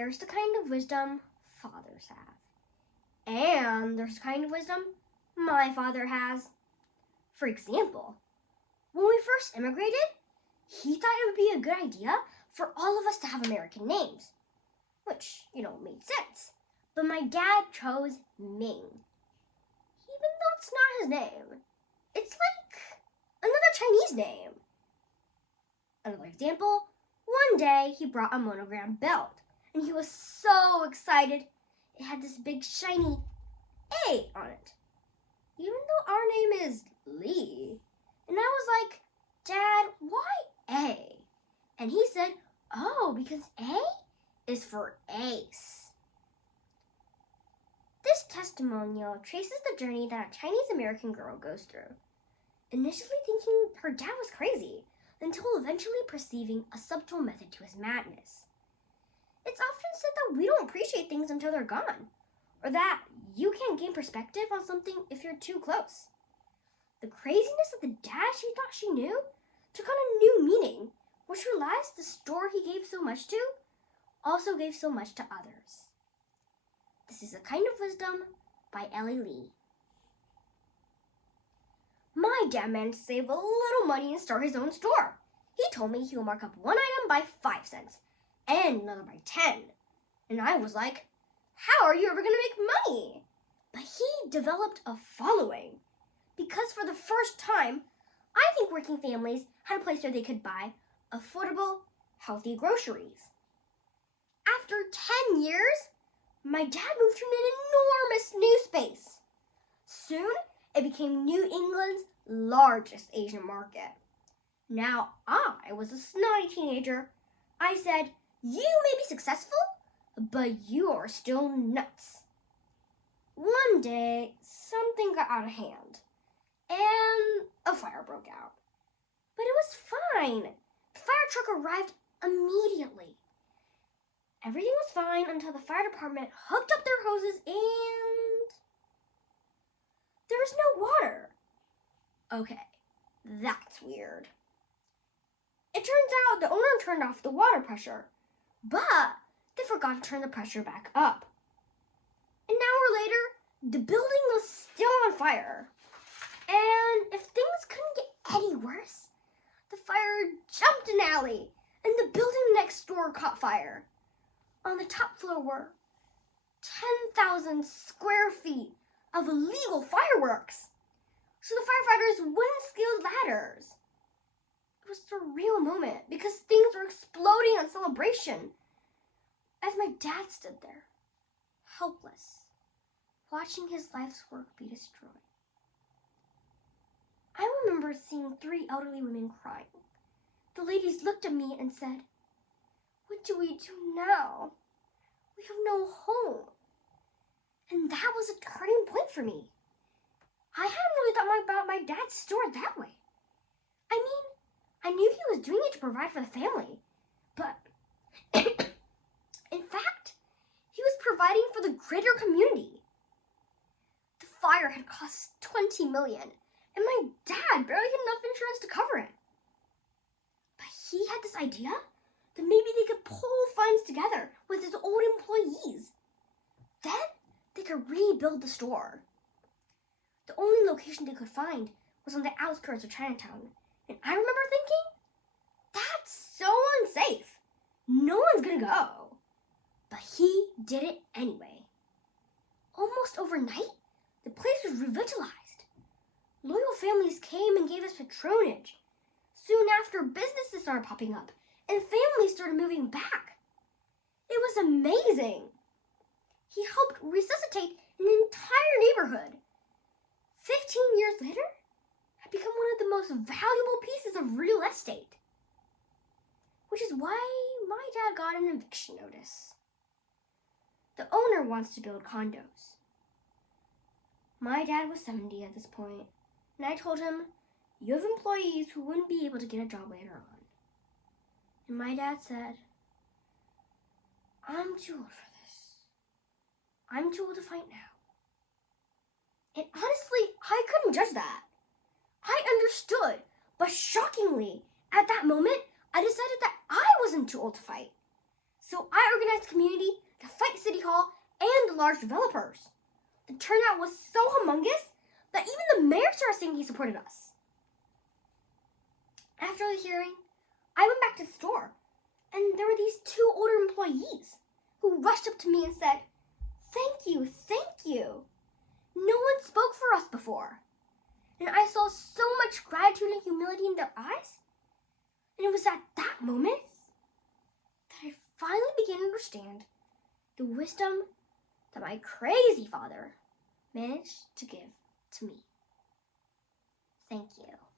There's the kind of wisdom fathers have. And there's the kind of wisdom my father has. For example, when we first immigrated, he thought it would be a good idea for all of us to have American names, which, made sense. But my dad chose Ming, even though it's not his name. It's like another Chinese name. Another example, one day he brought a monogram belt, and he was so excited. It had this big shiny A on it, even though our name is Lee. And I was like, Dad, why A? And he said, oh, because A is for ace. This testimonial traces the journey that a Chinese-American girl goes through, initially thinking her dad was crazy, until eventually perceiving a subtle method to his madness. It's often said that we don't appreciate things until they're gone, or that you can't gain perspective on something if you're too close. The craziness of the dad she thought she knew took on a new meaning, which realized the store he gave so much to also gave so much to others. This is A Kind of Wisdom by Ellie Lee. My dad managed to save a little money and start his own store. He told me he will mark up one item by 5 cents and another by 10. And I was like, how are you ever going to make money? But he developed a following. Because for the first time, I think working families had a place where they could buy affordable, healthy groceries. After 10 years, my dad moved to an enormous new space. Soon, it became New England's largest Asian market. Now I was a snotty teenager. I said, you may be successful, but you are still nuts. One day, something got out of hand, and a fire broke out. But it was fine. The fire truck arrived immediately. Everything was fine until the fire department hooked up their hoses and there was no water. Okay, that's weird. It turns out the owner turned off the water pressure, but they forgot to turn the pressure back up. An hour later, the building was still on fire. And if things couldn't get any worse, the fire jumped an alley and the building next door caught fire. On the top floor were 10,000 square feet of illegal fireworks. So the firefighters wouldn't scale ladders. It was a surreal moment because things were exploding on celebration. As my dad stood there, helpless, watching his life's work be destroyed. I remember seeing 3 elderly women crying. The ladies looked at me and said, what do we do now? We have no home. And that was a turning point for me. I hadn't really thought about my dad's store that way. I mean, I knew he was doing it to provide for the family, but in fact, he was providing for the greater community. The fire had cost $20 million, and my dad barely had enough insurance to cover it. But he had this idea that maybe they could pull funds together with his old employees. Then they could rebuild the store. The only location they could find was on the outskirts of Chinatown. And I remember thinking, that's so unsafe. No one's gonna go. But he did it anyway. Almost overnight, the place was revitalized. Loyal families came and gave us patronage. Soon after, businesses started popping up, and families started moving back. It was amazing. He helped resuscitate an entire neighborhood. 15 years later, had become one of the most valuable pieces of real estate. Which is why my dad got an eviction notice. The owner wants to build condos. My dad was 70 at this point, and I told him, you have employees who wouldn't be able to get a job later on. And my dad said, I'm too old for this. I'm too old to fight now. And honestly, I couldn't judge that. I understood, but shockingly, at that moment, I decided that I wasn't too old to fight. So I organized a community to fight City Hall and the large developers. The turnout was so humongous that even the mayor started saying he supported us. After the hearing, I went back to the store, and there were these two older employees who rushed up to me and said, "Thank you, thank you. No one spoke for us before." And I saw so much gratitude and humility in their eyes. And it was at that moment that I finally began to understand the wisdom that my crazy father managed to give to me. Thank you.